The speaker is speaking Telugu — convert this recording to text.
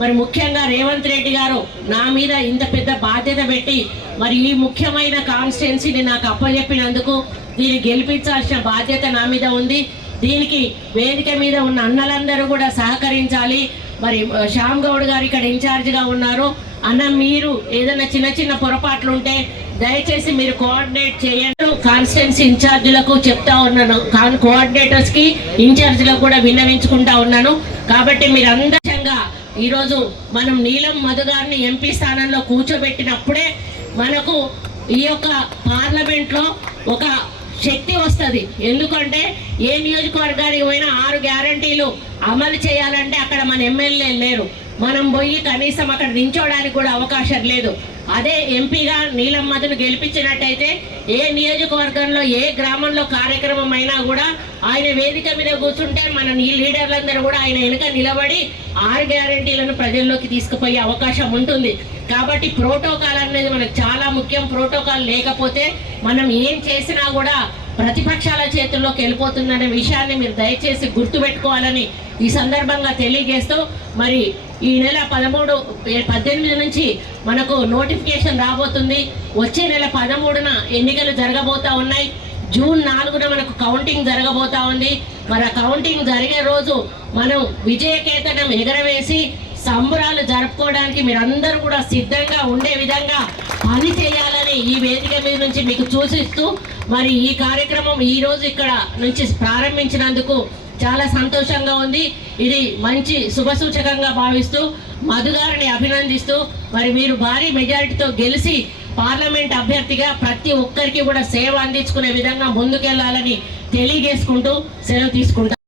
మరి ముఖ్యంగా రేవంత్ రెడ్డి గారు నా మీద ఇంత పెద్ద బాధ్యత పెట్టి మరి ఈ ముఖ్యమైన కాన్స్టిట్యున్సీని నాకు అప్పచెప్పినందుకు దీన్ని గెలిపించాల్సిన బాధ్యత నా మీద ఉంది. దీనికి వేదిక మీద ఉన్న అన్నలందరూ కూడా సహకరించాలి. మరి శ్యామ్ గౌడ్ గారు ఇక్కడ ఇన్ఛార్జ్గా ఉన్నారు. అన్న మీరు ఏదైనా చిన్న చిన్న పొరపాట్లు ఉంటే దయచేసి మీరు కోఆర్డినేట్ చేయండి. కాన్స్టిట్యున్సీ ఇన్ఛార్జీలకు చెప్తా ఉన్నాను. కాన్ కోఆర్డినేటర్స్కి ఇన్ఛార్జీలకు కూడా విన్నవించుకుంటా ఉన్నాను. కాబట్టి మీరు అందరంగా ఈరోజు మనం నీలం మధు గారిని ఎంపీ స్థానంలో కూర్చోబెట్టినప్పుడే మనకు ఈ యొక్క పార్లమెంట్లో ఒక శక్తి వస్తుంది. ఎందుకంటే ఏ నియోజకవర్గానికి పోయినా ఆరు గ్యారంటీలు అమలు చేయాలంటే అక్కడ మన ఎమ్మెల్యే లేరు. మనం పోయి కనీసం అక్కడ నించోడానికి కూడా అవకాశం లేదు. అదే ఎంపీగా నీలం మధును గెలిపించినట్టయితే ఏ నియోజకవర్గంలో ఏ గ్రామంలో కార్యక్రమం అయినా కూడా ఆయన వేదిక మీద కూర్చుంటే మన లీడర్లందరూ కూడా ఆయన వెనుక నిలబడి ఆరు గ్యారంటీలను ప్రజల్లోకి తీసుకుపోయే అవకాశం ఉంటుంది. కాబట్టి ప్రోటోకాల్ అనేది మనకు చాలా ముఖ్యం. ప్రోటోకాల్ లేకపోతే మనం ఏం చేసినా కూడా ప్రతిపక్షాల చేతుల్లోకి వెళ్ళిపోతుందనే విషయాన్ని మీరు దయచేసి గుర్తుపెట్టుకోవాలని ఈ సందర్భంగా తెలియజేస్తూ మరి ఈ నెల పదమూడు పద్దెనిమిది నుంచి మనకు నోటిఫికేషన్ రాబోతుంది. వచ్చే నెల పదమూడున ఎన్నికలు జరగబోతా ఉన్నాయి. జూన్ నాలుగున మనకు కౌంటింగ్ జరగబోతా ఉంది. మరి కౌంటింగ్ జరిగే రోజు మనం విజయకేతనం ఎగరవేసి సంబరాలు జరుపుకోవడానికి మీరందరూ కూడా సిద్ధంగా ఉండే విధంగా పని చేయాలని ఈ వేదిక మీద నుంచి మీకు సూచిస్తూ మరి ఈ కార్యక్రమం ఈరోజు ఇక్కడ నుంచి ప్రారంభించినందుకు చాలా సంతోషంగా ఉంది. ఇది మంచి శుభసూచకంగా భావిస్తూ మధు గారిని అభినందిస్తూ మరి మీరు భారీ మెజారిటీతో గెలిచి పార్లమెంట్ అభ్యర్థిగా ప్రతి ఒక్కరికి కూడా సేవ అందించుకునే విధంగా ముందుకెళ్ళాలని తెలియజేసుకుంటూ సెలవు తీసుకుంటారు